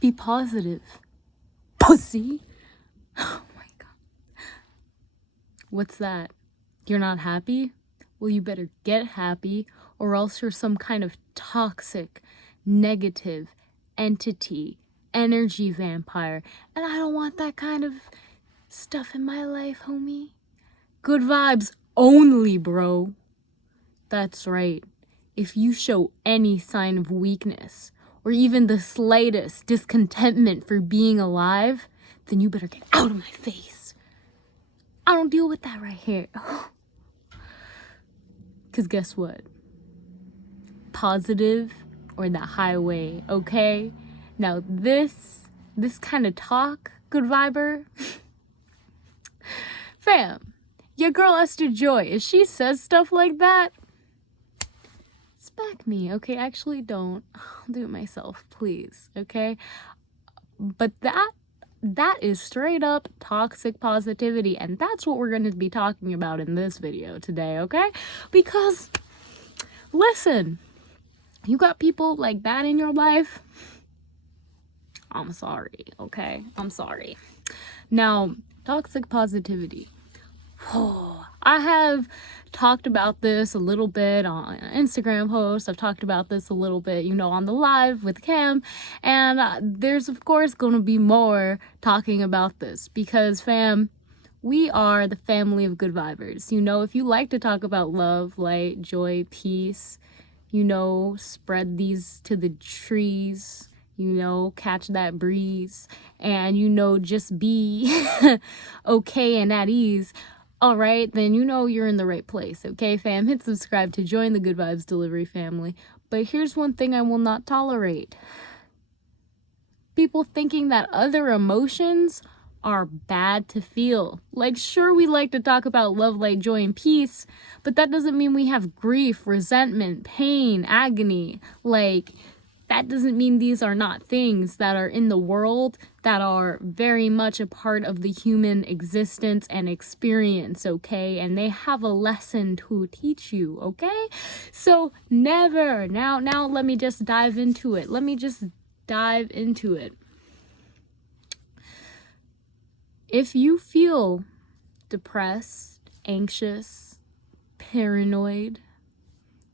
Be positive. Pussy. Oh my god. What's that? You're not happy? Well, you better get happy, or else you're some kind of toxic, negative entity, energy vampire. And I don't want that kind of stuff in my life, homie. Good vibes only, bro. That's right. If you show any sign of weakness, or even the slightest discontentment for being alive, then you better get out of my face. I don't deal with that right here. Because guess what? Positive or the highway, okay? Now this kind of talk, good viber, fam, your girl Esther Joy, if she says stuff like that, smack me, okay? Actually, don't. I'll do it myself, please, okay? But that is straight up toxic positivity, and that's what we're going to be talking about in this video today, okay? Because, listen, you got people like that in your life, I'm sorry, okay? I'm sorry. Now, toxic positivity. I have talked about this a little bit on an Instagram post. I've talked about this a little bit, on the live with Cam. And there's, of course, going to be more talking about this because, fam, we are the family of good vibers. If you like to talk about love, light, joy, peace, spread these to the trees, catch that breeze, and, just be okay and at ease. All right, then you're in the right place, okay, fam? Hit subscribe to join the Good Vibes Delivery family. But here's one thing I will not tolerate. People thinking that other emotions are bad to feel. Like, sure, we like to talk about love, light, joy, and peace, but that doesn't mean we have grief, resentment, pain, agony. Like, that doesn't mean these are not things that are in the world that are very much a part of the human existence and experience, okay? And they have a lesson to teach you, okay? So never. Now let me just dive into it. If you feel depressed, anxious, paranoid,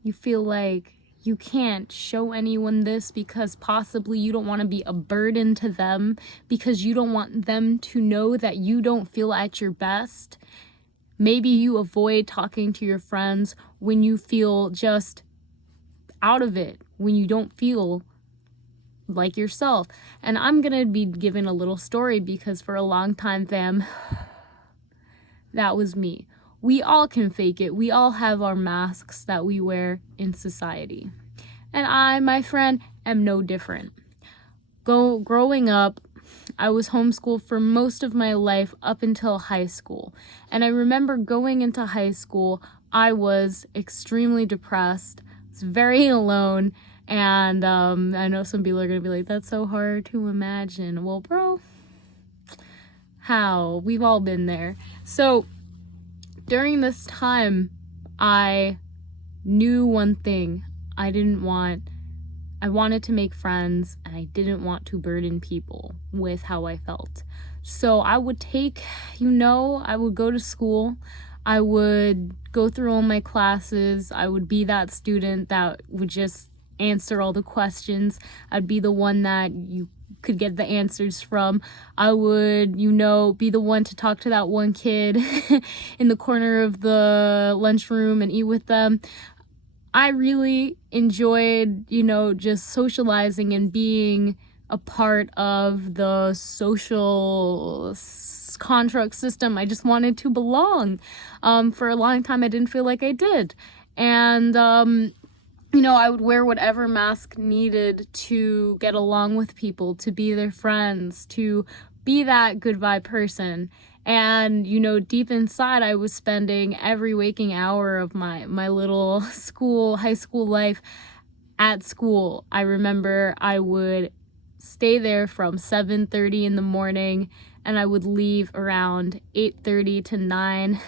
you feel like you can't show anyone this because possibly you don't want to be a burden to them, because you don't want them to know that you don't feel at your best. Maybe you avoid talking to your friends when you feel just out of it, when you don't feel like yourself. And I'm going to be giving a little story because for a long time, fam, that was me. We all can fake it. We all have our masks that we wear in society. And I, my friend, am no different. Growing up, I was homeschooled for most of my life up until high school. And I remember going into high school, I was extremely depressed, I was very alone, and I know some people are going to be like, that's so hard to imagine. Well, bro, how? We've all been there. So during this time, I knew one thing. I wanted to make friends, and I didn't want to burden people with how I felt. So I would I would go to school, I would go through all my classes, I would be that student that would just answer all the questions. I'd be the one that you could get the answers from. I would, be the one to talk to that one kid in the corner of the lunchroom and eat with them. I really enjoyed, just socializing and being a part of the social contract system. I just wanted to belong. For a long time, I didn't feel like I did. And, I would wear whatever mask needed to get along with people, to be their friends, to be that good vibe person. And, deep inside, I was spending every waking hour of my little high school life at school. I remember I would stay there from 7:30 in the morning, and I would leave around 8:30 to 9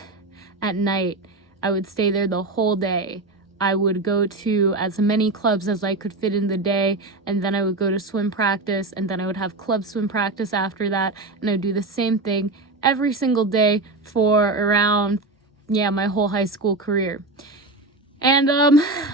at night. I would stay there the whole day. I would go to as many clubs as I could fit in the day, and then I would go to swim practice, and then I would have club swim practice after that, and I would do the same thing every single day for around, my whole high school career. And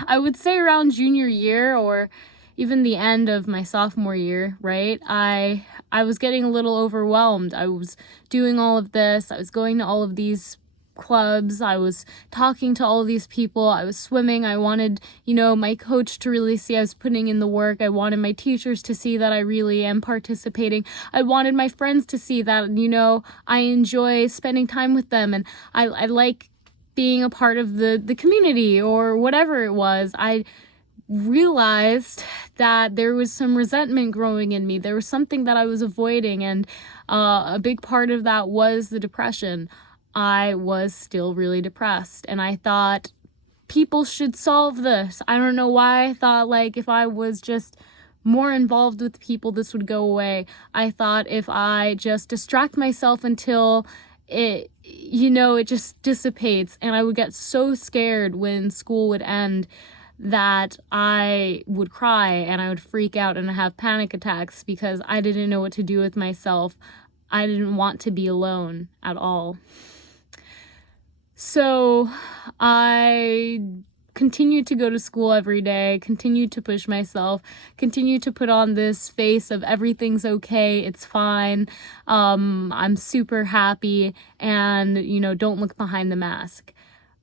I would say around junior year or even the end of my sophomore year, right? I was getting a little overwhelmed. I was doing all of this. I was going to all of these clubs. I was talking to all of these people. I was swimming. I wanted, my coach to really see I was putting in the work. I wanted my teachers to see that I really am participating. I wanted my friends to see that, I enjoy spending time with them, and I like being a part of the community or whatever it was. I realized that there was some resentment growing in me. There was something that I was avoiding, and a big part of that was the depression. I was still really depressed, and I thought people should solve this. I don't know why I thought like if I was just more involved with people, this would go away. I thought if I just distract myself until it just dissipates, and I would get so scared when school would end that I would cry and I would freak out and have panic attacks because I didn't know what to do with myself. I didn't want to be alone at all. So I continued to go to school every day, continued to push myself, continued to put on this face of everything's okay, it's fine, I'm super happy, and, don't look behind the mask.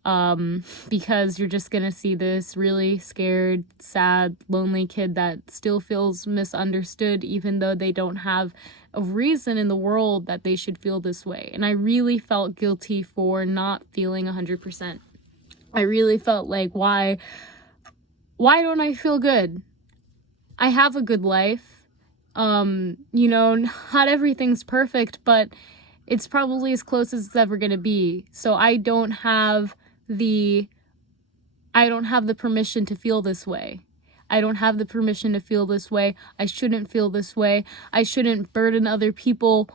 Because you're just gonna see this really scared, sad, lonely kid that still feels misunderstood, even though they don't have a reason in the world that they should feel this way. And I really felt guilty for not feeling 100%. I really felt like, why don't I feel good? I have a good life. Not everything's perfect, but it's probably as close as it's ever gonna be. So I don't have the permission to feel this way. I don't have the permission to feel this way. I shouldn't feel this way. I shouldn't burden other people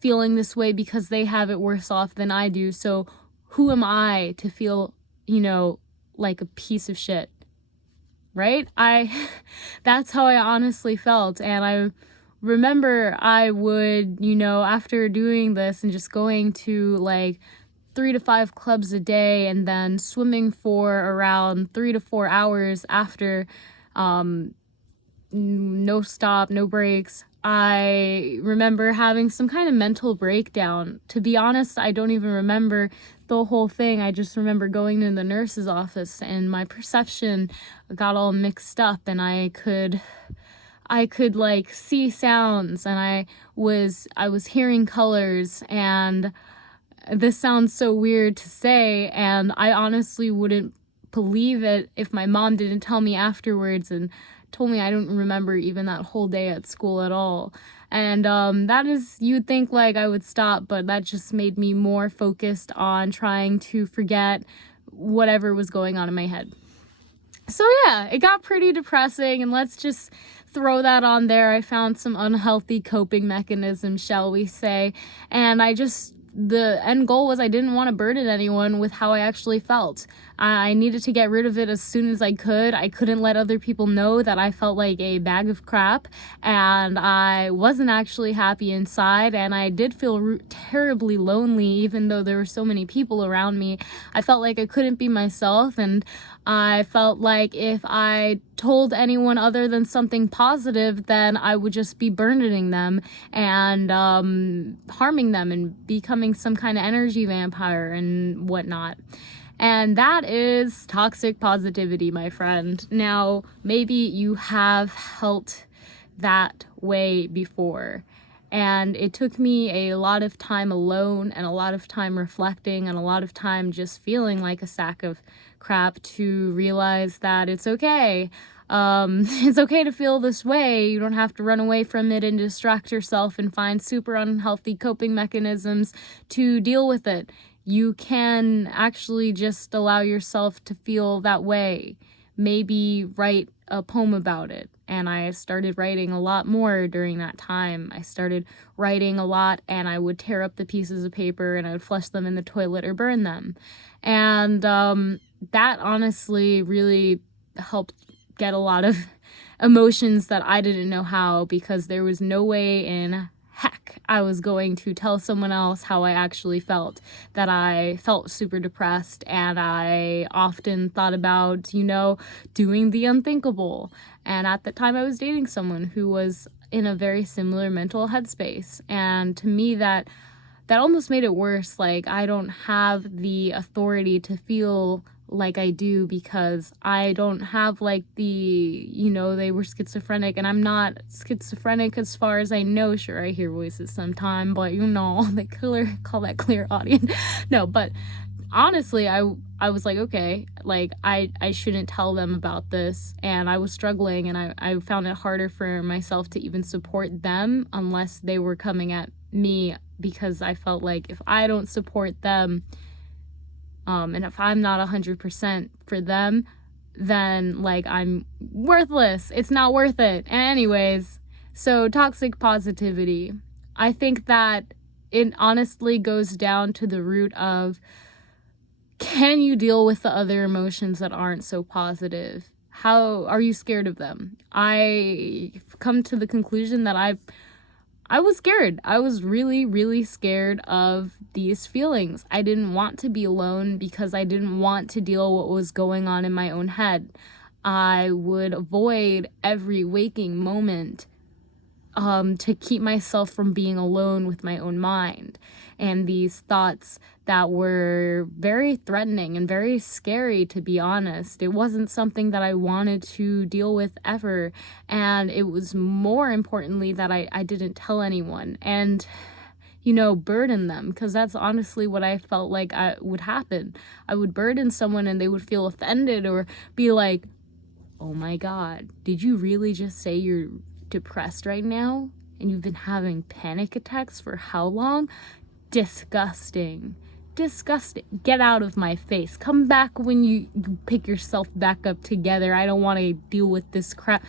feeling this way because they have it worse off than I do. So who am I to feel, like a piece of shit? Right? That's how I honestly felt. And I remember I would, after doing this and just going to like 3 to 5 clubs a day and then swimming for around 3 to 4 hours after, no stop, no breaks. I remember having some kind of mental breakdown. To be honest, I don't even remember the whole thing. I just remember going to the nurse's office and my perception got all mixed up, and I could like see sounds, and I was hearing colors, and this sounds so weird to say, and I honestly wouldn't believe it if my mom didn't tell me afterwards and told me I don't remember even that whole day at school at all. And that is, you'd think like I would stop, but that just made me more focused on trying to forget whatever was going on in my head. So yeah, it got pretty depressing, and let's just throw that on there. I found some unhealthy coping mechanisms, shall we say, and the end goal was I didn't want to burden anyone with how I actually felt. I needed to get rid of it as soon as I could. I couldn't let other people know that I felt like a bag of crap, and I wasn't actually happy inside, and I did feel terribly lonely even though there were so many people around me. I felt like I couldn't be myself, and I felt like if I told anyone other than something positive, then I would just be burdening them and harming them and becoming some kind of energy vampire and whatnot. And that is toxic positivity, my friend. Now, maybe you have felt that way before. And it took me a lot of time alone and a lot of time reflecting and a lot of time just feeling like a sack of crap to realize that it's okay. It's okay to feel this way. You don't have to run away from it and distract yourself and find super unhealthy coping mechanisms to deal with it. You can actually just allow yourself to feel that way. Maybe write a poem about it. And I started writing a lot more during that time. I started writing a lot, and I would tear up the pieces of paper and I would flush them in the toilet or burn them. And that honestly really helped get a lot of emotions that I didn't know how, because there was no way in heck I was going to tell someone else how I actually felt, that I felt super depressed, and I often thought about, doing the unthinkable. And at the time I was dating someone who was in a very similar mental headspace, and to me that almost made it worse. Like, I don't have the authority to feel like I do, because I don't have like they were schizophrenic, and I'm not schizophrenic as far as I know. Sure, I hear voices sometime, but they call that clear audience. No, but honestly, I was like, okay, like I shouldn't tell them about this, and I was struggling, and I found it harder for myself to even support them unless they were coming at me, because I felt like if I don't support them, and if I'm not 100% for them, then like I'm worthless. It's not worth it. Anyways, so toxic positivity. I think that it honestly goes down to the root of, can you deal with the other emotions that aren't so positive? How are you scared of them? I've come to the conclusion that I was scared. I was really, really scared of these feelings. I didn't want to be alone because I didn't want to deal what was going on in my own head. I would avoid every waking moment to keep myself from being alone with my own mind and these thoughts that were very threatening and very scary, to be honest. It wasn't something that I wanted to deal with ever, and it was more importantly that I didn't tell anyone and burden them, because that's honestly what I felt like would happen. I would burden someone and they would feel offended or be like, oh my God, did you really just say you're depressed right now and you've been having panic attacks for how long? Disgusting. Get out of my face. Come back when you pick yourself back up together. I don't want to deal with this crap.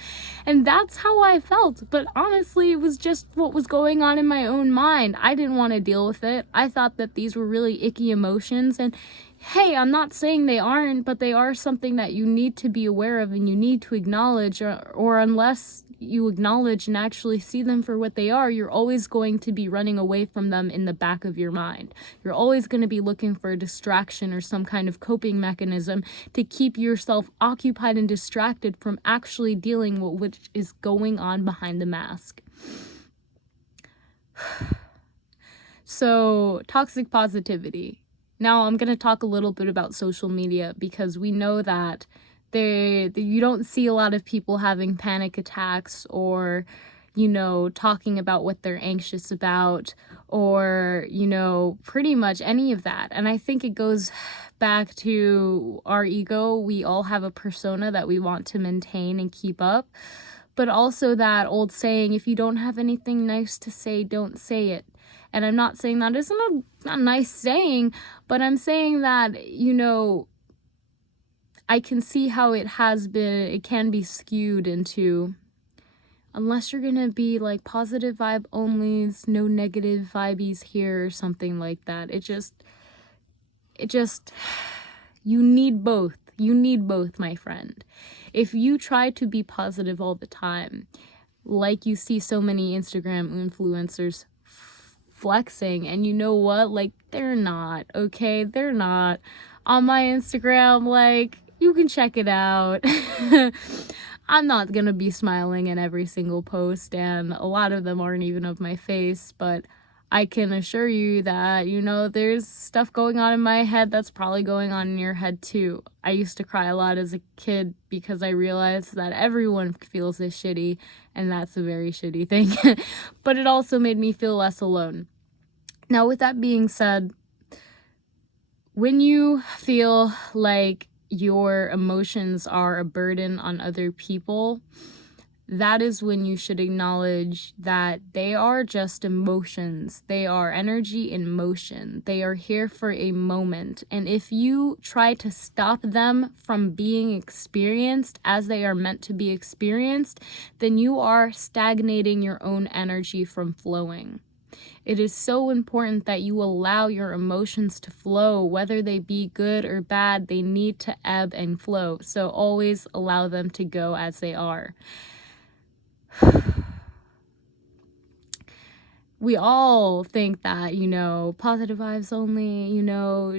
And that's how I felt. But honestly, it was just what was going on in my own mind. I didn't want to deal with it. I thought that these were really icky emotions, and hey, I'm not saying they aren't, but they are something that you need to be aware of and you need to acknowledge, or unless you acknowledge and actually see them for what they are, you're always going to be running away from them in the back of your mind. You're always going to be looking for a distraction or some kind of coping mechanism to keep yourself occupied and distracted from actually dealing with what is going on behind the mask. So, toxic positivity. Now I'm going to talk a little bit about social media, because we know that you don't see a lot of people having panic attacks or, talking about what they're anxious about, or, pretty much any of that. And I think it goes back to our ego. We all have a persona that we want to maintain and keep up. But also that old saying, if you don't have anything nice to say, don't say it. And I'm not saying that isn't a nice saying, but I'm saying that, I can see how it can be skewed into, unless you're gonna be like positive vibe onlys, no negative vibes here or something like that. It just, you need both. You need both, my friend. If you try to be positive all the time, like you see so many Instagram influencers flexing, and you know what? Like, they're not, okay? They're not. On my Instagram, like, you can check it out. I'm not gonna be smiling in every single post, and a lot of them aren't even of my face, but I can assure you that, there's stuff going on in my head that's probably going on in your head too. I used to cry a lot as a kid because I realized that everyone feels this shitty, and that's a very shitty thing. But it also made me feel less alone. Now, with that being said, when you feel like your emotions are a burden on other people, that is when you should acknowledge that they are just emotions. They are energy in motion. They are here for a moment. And if you try to stop them from being experienced as they are meant to be experienced, then you are stagnating your own energy from flowing. It is so important that you allow your emotions to flow, whether they be good or bad. They need to ebb and flow. So always allow them to go as they are. We all think that, positive vibes only,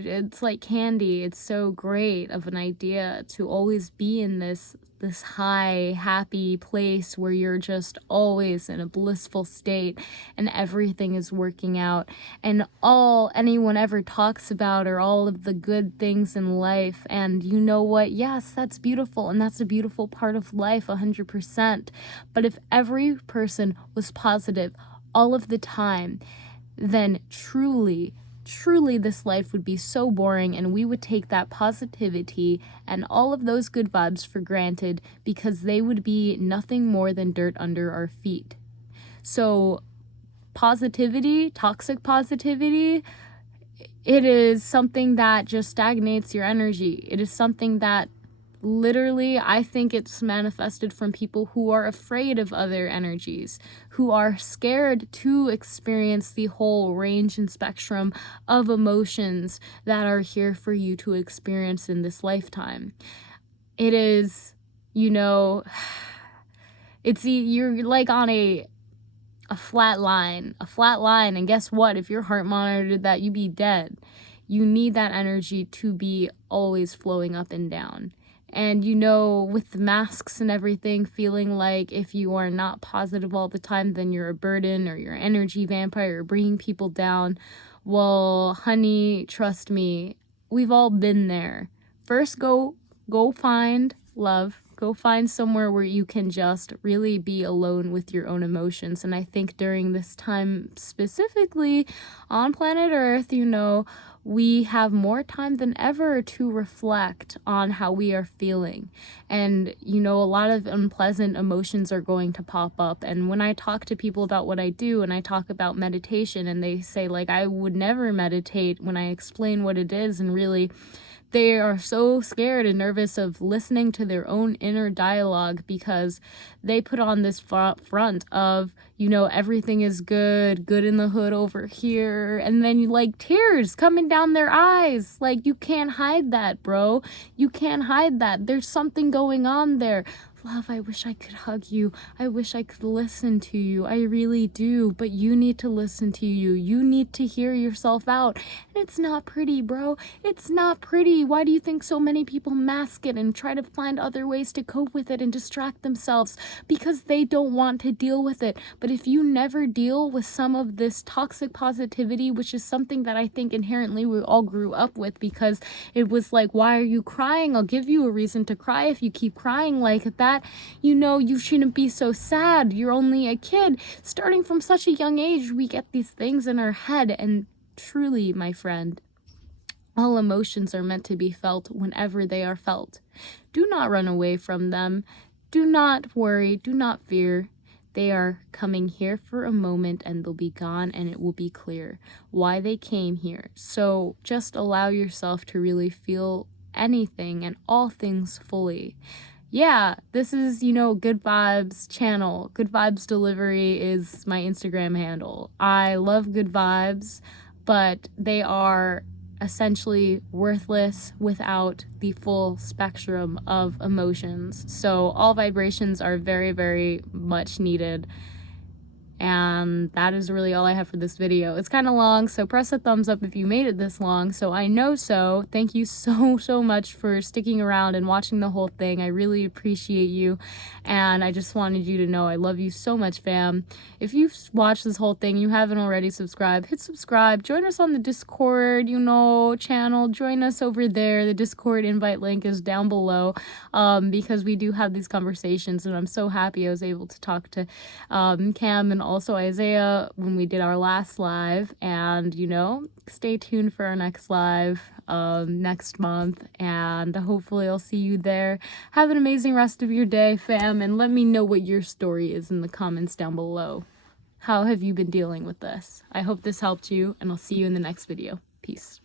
it's like candy. It's so great of an idea to always be in this high, happy place where you're just always in a blissful state and everything is working out. And all anyone ever talks about are all of the good things in life. And you know what? Yes, that's beautiful. And that's a beautiful part of life, 100%. But if every person was positive all of the time, then truly this life would be so boring, and we would take that positivity and all of those good vibes for granted because they would be nothing more than dirt under our feet. So positivity, toxic positivity, it is something that just stagnates your energy. It is something that literally, I think it's manifested from people who are afraid of other energies, who are scared to experience the whole range and spectrum of emotions that are here for you to experience in this lifetime. It is, you're like on a flat line, and guess what? If your heart monitored that, you'd be dead. You need that energy to be always flowing up and down. And with the masks and everything, feeling like if you are not positive all the time, then you're a burden or you're an energy vampire or bringing people down. Well, honey, trust me, we've all been there. First, go find love. Go find somewhere where you can just really be alone with your own emotions. And I think during this time, specifically on planet Earth, we have more time than ever to reflect on how we are feeling. And, a lot of unpleasant emotions are going to pop up. And when I talk to people about what I do and I talk about meditation and they say, like, I would never meditate, when I explain what it is, and really they are so scared and nervous of listening to their own inner dialogue because they put on this front of, everything is good in the hood over here. And then tears coming down their eyes. Like, you can't hide that, bro. You can't hide that. There's something going on there. Love, I wish I could hug you. I wish I could listen to you. I really do. But you need to listen to you. You need to hear yourself out. And it's not pretty, bro. It's not pretty. Why do you think so many people mask it and try to find other ways to cope with it and distract themselves? Because they don't want to deal with it. But if you never deal with some of this toxic positivity, which is something that I think inherently we all grew up with, because it was like, why are you crying? I'll give you a reason to cry if you keep crying like that. You shouldn't be so sad. You're only a kid. Starting from such a young age, we get these things in our head. And truly, my friend, all emotions are meant to be felt whenever they are felt. Do not run away from them. Do not worry. Do not fear. They are coming here for a moment and they'll be gone, and it will be clear why they came here. So just allow yourself to really feel anything and all things fully. Yeah, this is, Good Vibes channel. Good Vibes Delivery is my Instagram handle. I love good vibes, but they are essentially worthless without the full spectrum of emotions. So all vibrations are very, very much needed. And that is really all I have for this video. It's kind of long, so press a thumbs up if you made it this long, so I know so. Thank you so much for sticking around and watching the whole thing. I really appreciate you, and I just wanted you to know I love you so much, fam. If you've watched this whole thing, you haven't already subscribed, hit subscribe. Join us on the Discord, channel. Join us over there. The Discord invite link is down below, because we do have these conversations, and I'm so happy I was able to talk to Cam and also Isaiah when we did our last live. And stay tuned for our next live next month, and hopefully I'll see you there. Have an amazing rest of your day, fam, and let me know what your story is in the comments down below. How have you been dealing with this? I hope this helped you, and I'll see you in the next video. Peace.